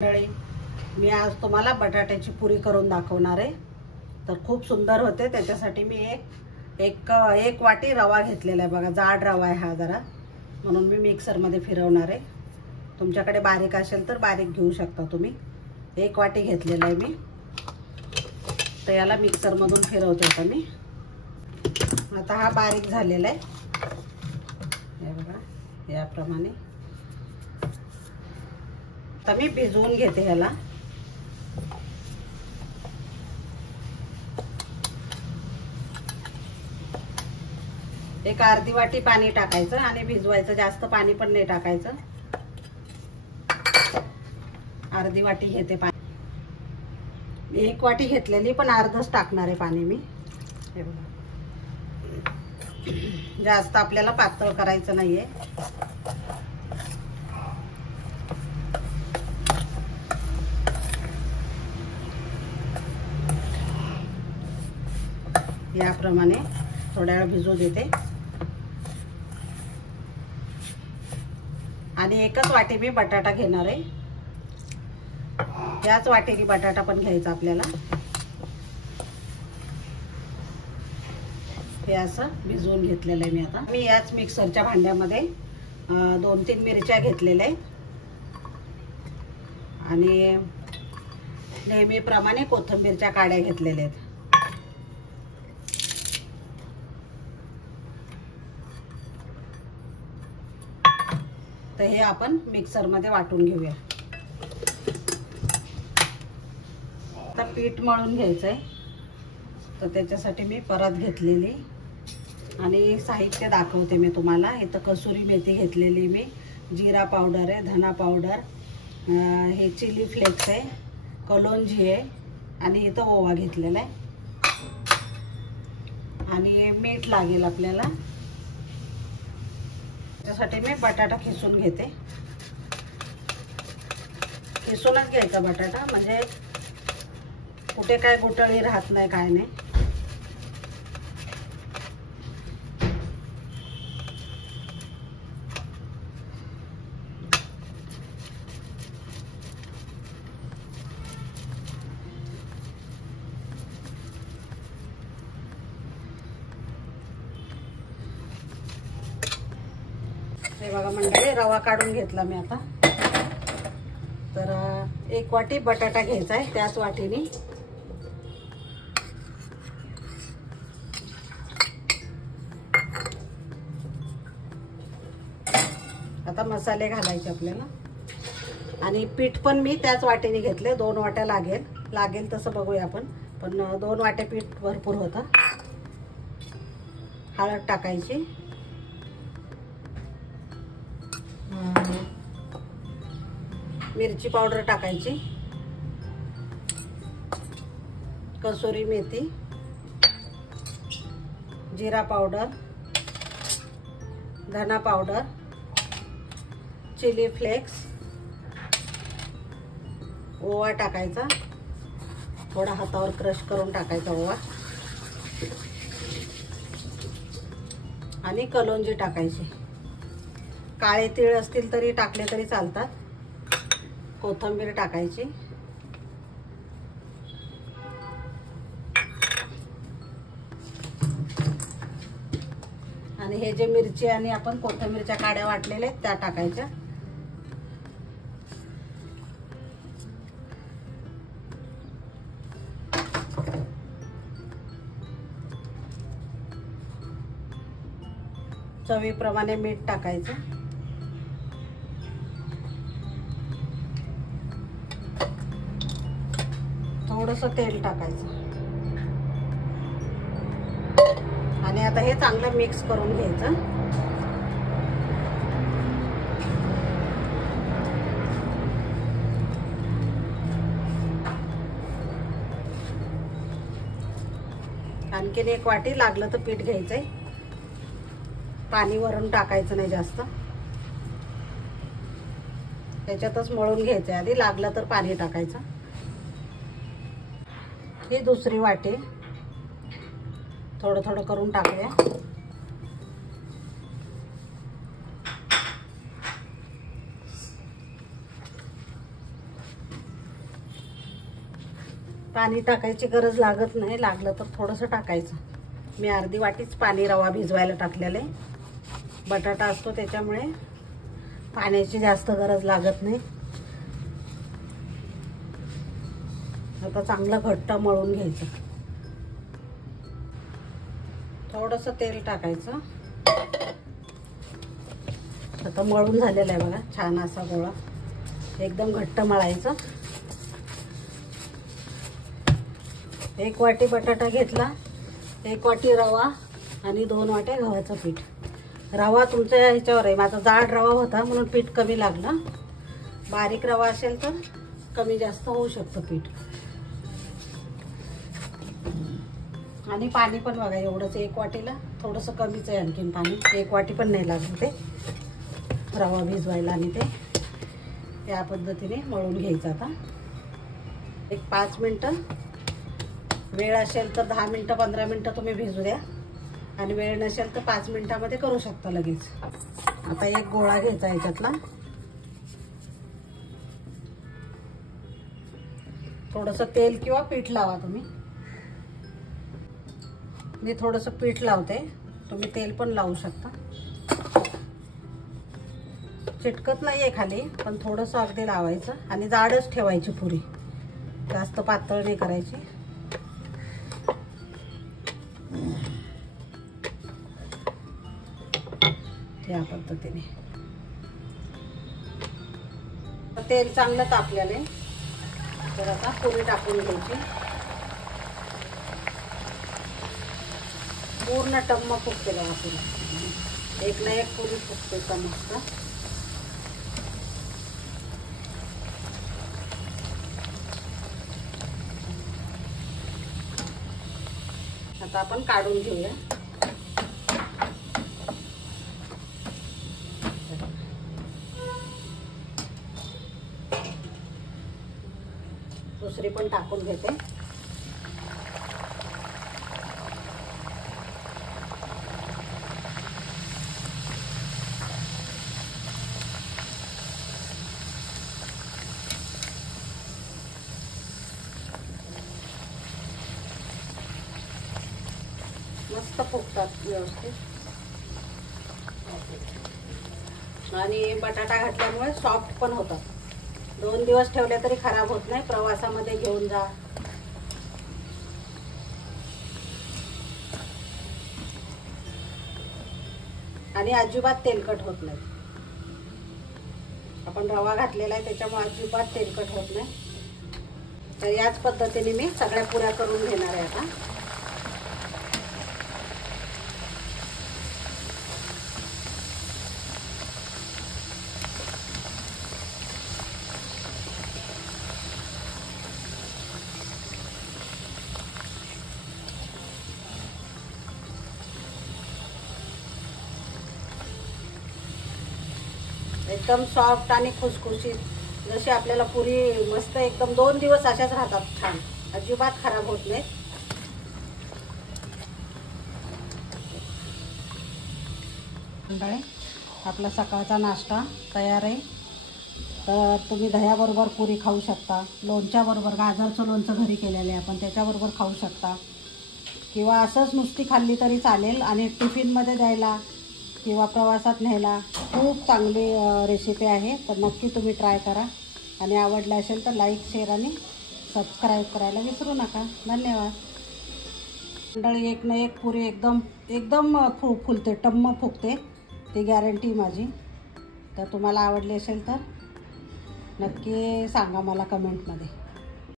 मंडळी, मी आज तुम्हाला बटाट्याची पुरी करून दाखवणार आहे। तर खूप सुंदर होते। त्याच्यासाठी मी एक वाटी रवा घेतलेला आहे। बघा, जाड रवा आहे हा जरा, म्हणून मी मिक्सर मध्ये फिरवणार आहे। तुमच्याकडे बारीक असेल तर बारीक घेऊ शकता तुम्ही। एक वाटी घेतलेला आहे मी। तर याला मिक्सर मधून फिरवते आता मी। आता हा बारीक झालेला आहे, हे बघा याप्रमाणे। आता मी भिजवून घेते ह्याला। एक अर्धी वाटी पाणी टाकायचं आणि भिजवायचं, जास्त पाणी पण नाही टाकायचं। अर्धी वाटी घेते पाणी। एक वाटी घेतलेली पण अर्धच टाकणार आहे पाणी मी। हे बघा, जास्त आपल्याला पातळ करायचं नाहीये। याप्रमाणे थोड्या वेळ भिजू देते। आणि एकच वाटी मी बटाटा घेणार आहे। याच वाटीने बटाटा पण घ्यायचा आपल्याला। हे असं भिजवून घेतलेलं आहे मी। आता मी याच मिक्सरच्या भांड्यामध्ये 2-3 मिरच्या घेतलेल्या आहेत आणि नेहमीप्रमाणे कोथिंबीरच्या काड्या घेतलेल्या आहेत। तर हे आपण मिक्सर मध्ये वाटून घेऊया। आता पीठ मळून घ्यायचंय। तर त्याच्यासाठी मी परत घेतलेली आणि साहित्य दाखवते मी तुम्हाला। इथं कसुरी मेथी घेतलेली मी, जिरा पावडर आहे, धना पावडर, हे चिली फ्लेक्स आहे, कलोंजी आहे आणि इथं ओवा घेतलेला आहे। आणि मीठ लागेल आपल्याला। त्यासाठी मी बटाटा खिसून घेते। खिसूनच घ्यायचा बटाटा, म्हणजे कुठे काय गुठळी राहत नाही, काय नाही। हे बघा मंडळी, रवा काढून घेतला मी आता। तर एक वाटी बटाटा घ्यायचा आहे, त्याच वाटीने। आता मसाले घालायचे आपल्याला। आणि पीठ पण मी त्याच वाटीने घेतले। 2 वाट्या लागेल तसं बघूया आपण, पण 2 वाट्या पीठ भरपूर होतं। हळद टाकायची, मिरची पावडर टाकायची, कसुरी मेथी, जिरा पावडर, धना पावडर, चिली फ्लेक्स, ओवा टाकायचा, थोडा हातावर क्रश करून टाकायचा ओवा, आणि कलोंजी टाकायची। काळे तीळ असतील तरी टाकले तरी चालतात। कोथिंबीर टाकायची, आणि हे जे मिरची आणि आपण कोथिंबीरच्या काड्या वाटलेल्या आहेत त्या टाकायच्या। चवीप्रमाणे मीठ टाकायचं। थोडंसं तेल टाकायचं आणि आता हे चांगलं मिक्स करून घ्यायचं। आणखीन एक वाटी लागलं तर पीठ घ्यायचंय। पाणी वरून टाकायचं नाही जास्त, त्याच्यातच मळून घ्यायचंय। आधी लागलं तर पाणी टाकायचं। ही दुसरी वाटी थोडं थोडं करून टाकूया। पाणी टाकायची गरज लागत नाही, लागलं तर थोडंसं टाकायचं. मी अर्धी वाटीच पाणी रवा भिजवायला टाकलेलं आहे. बटाटा असतो त्याच्यामुळे पाण्याची जास्त गरज लागत नाही. आता चांगलं घट्ट मळून घ्यायचं. थोडंसं तेल टाकायचं. आता मळून झालेला आहे बघा, छान असा गोळा. एकदम घट्ट मळायचं. 1 वाटी बटाटा घेतला, 1 वाटी रवा आणि 2 वाट्या गव्हाचं पीठ. रवा तुमच्या ह्याच्यावर आहे. माझा जाड रवा होता म्हणून पीठ कमी लागलं. बारीक रवा असेल तर कमी जास्त होऊ शकतं पीठ. आणि पाणी पण बघा एवढंच, 1 वाटीला थोडंसं कमीच आहे आणखीन पाणी. 1 वाटी पण नाही लागत ते रवा भिजवायला. आणि ते या पद्धतीने मळून घ्यायचं. आता एक 5 मिनटं, वेळ असेल तर 10 मिनटं 15 मिनटं तुम्ही भिजू द्या. आणि वेळ नसेल तर 5 मिनटामध्ये करू शकता लगेच. आता एक गोळा घ्यायचा याच्यातला. थोडंसं तेल किंवा पीठ लावा तुम्ही. मी थोडंसं पीठ लावते, तुम्ही तेल पण लावू शकता. चिटकत नाहीये खाली, पण थोडंसं अगदी लावायचं. आणि जाडच ठेवायची पुरी, जास्त पातळ नाही करायची. या पद्धतीने. तेल चांगलं तापलेलं आहे, तर आता पुरी टाकून घ्यायची. पूर्ण टम्म फुगते बघा पुरी. एक ना एक पुरी फुगते का मस्त. आता आपण काढून घेऊया. दुसरी पण टाकून घेते. मस्त फुगतात व्यवस्थित. आणि बटाटा घातल्यामुळे सॉफ्ट पण होतात. 2 दिवस ठेवले तरी खराब होत नाही. प्रवासामध्ये घेऊन जा. आणि अजिबात तेलकट होत नाही. आपण रवा घातलेला आहे त्याच्यामुळे अजिबात तेलकट होत नाही. तर याच पद्धतीने मी सगळ्या पुऱ्या करून घेणार आहे आता. एकदम सॉफ्ट आणि खुसखुशीत, जशी आपल्याला पुरी मस्त एकदम 2 दिवस अशाच राहतात छान, अजिबात खराब होत नाहीत. आपला सकाळचा नाश्ता तयार आहे. तर तुम्ही दह्याबरोबर पुरी खाऊ शकता, लोणच्याबरोबर, गाजरचं लोणचं घरी केलेलं आहे आपण, त्याच्याबरोबर खाऊ शकता. किंवा असंच नुसती खाल्ली तरी चालेल. आणि टिफिनमध्ये द्यायला किंवा प्रवासात न्यायला खूप चांगली रेसिपी आहे. तर नक्की तुम्ही ट्राय करा. आणि आवडलं असेल तर लाईक, शेअर आणि सबस्क्राईब करायला विसरू नका. धन्यवाद. मंडळी, एक ना एक पुरी एकदम फुलते, टम्म फुगते, ती गॅरंटी माझी. तर तुम्हाला आवडली असेल तर नक्की सांगा मला कमेंटमध्ये.